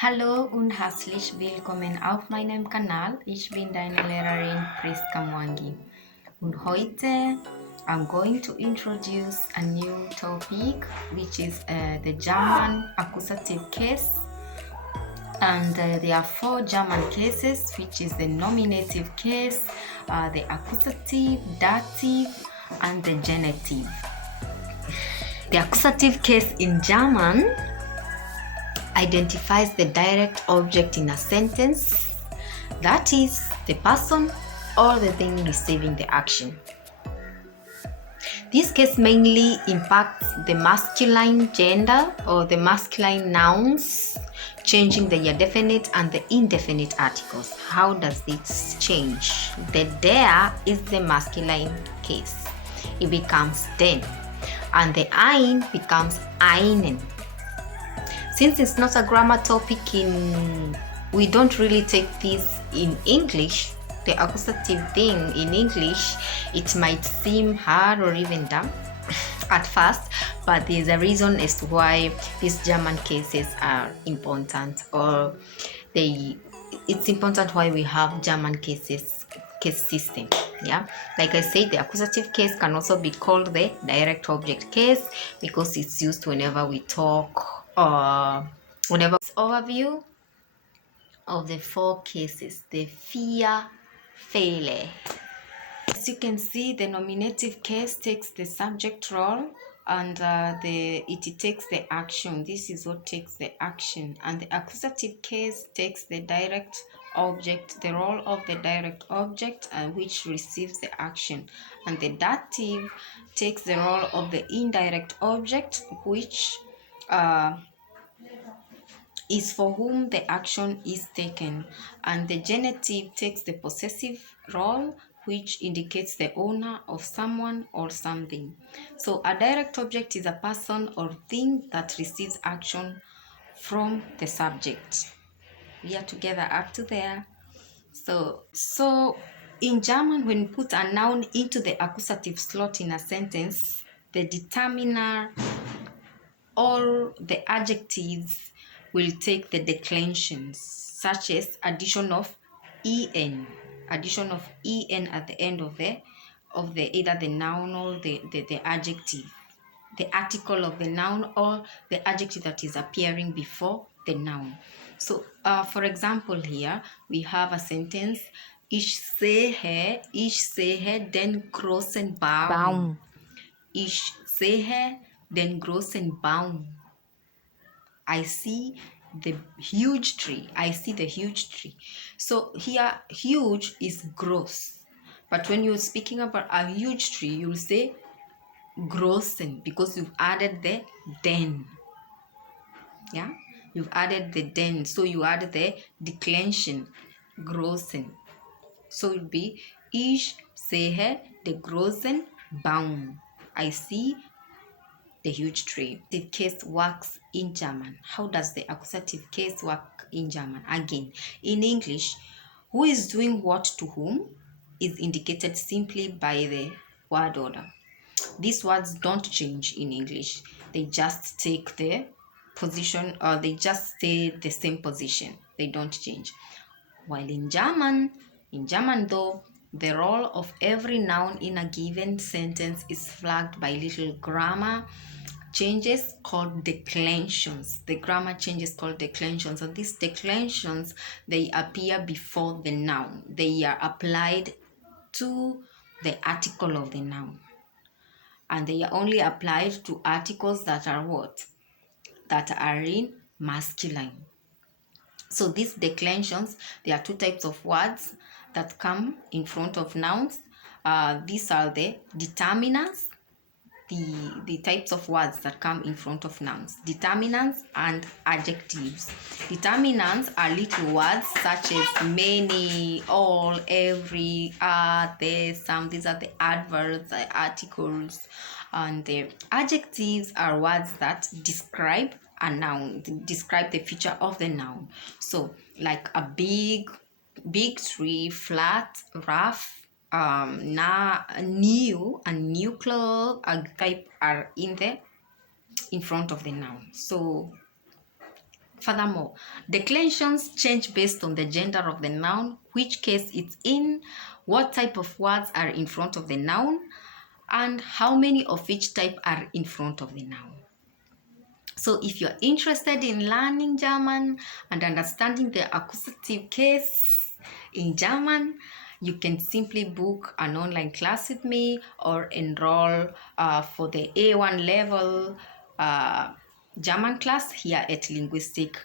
Hallo und herzlich willkommen auf meinem Kanal. Ich bin deine Lehrerin Priska Mwangi. Und heute I'm going to introduce a new topic, which is the German accusative case. And there are four German cases, which is the nominative case, the accusative, dative, and the genitive. The accusative case in German identifies the direct object in a sentence, that is, the person or the thing receiving the action. This case mainly impacts the masculine gender or the masculine nouns, changing the definite and the indefinite articles. How does this change? The der is the masculine case. It becomes den, and the ein becomes einen. Since it's not a grammar topic, we don't really take this in English. The accusative thing in English, it might seem hard or even dumb at first, but there's a reason as to why these German cases are important, or it's important why we have German case system. Yeah, like I said, the accusative case can also be called the direct object case because it's used whenever we talk whenever overview of the four cases, the vier Fälle. As you can see, the nominative case takes the subject role and it takes the action. This is what takes the action. And the accusative case takes the direct object, the role of the direct object which receives the action. And the dative takes the role of the indirect object which is for whom the action is taken, and the genitive takes the possessive role, which indicates the owner of someone or something. So a direct object is a person or thing that receives action from the subject. We are together up to there. So in German, when you put a noun into the accusative slot in a sentence, the determiner or the adjectives will take the declensions, such as addition of en at the end of the either the noun or the adjective, the article of the noun or the adjective that is appearing before the noun. So for example, here we have a sentence: Ich sehe den großen Baum. Ich sehe den großen Baum. I see the huge tree. I see the huge tree. So here, huge is gross. But when you're speaking about a huge tree, you'll say grossen because you've added the den. Yeah? You've added the den. So you add the declension, grossen. So it would be Ich sehe den großen Baum. I see the huge tree. The case works in German. How does the accusative case work in German? Again, in English, who is doing what to whom is indicated simply by the word order. These words don't change in English. They just take the position, or they just stay the same position. They don't change. While in German though, the role of every noun in a given sentence is flagged by little grammar changes called declensions. The grammar changes called declensions. And these declensions, they appear before the noun. They are applied to the article of the noun. And they are only applied to articles that are what? That are in masculine. So these declensions, there are two types of words that come in front of nouns. These are the determinants, the types of words that come in front of nouns: determinants and adjectives. Determinants are little words such as many, all, every, there, some. These are the adverbs, the articles. And the adjectives are words that describe a noun, describe the feature of the noun. So like a big tree, flat, rough, new and nuclear type are in front of the noun. So Furthermore, declensions change based on the gender of the noun, which case it's in, what type of words are in front of the noun, and how many of each type are in front of the noun. So if you're interested in learning German and understanding the accusative case in German, you can simply book an online class with me or enroll for the A1 level German class here at Linguistic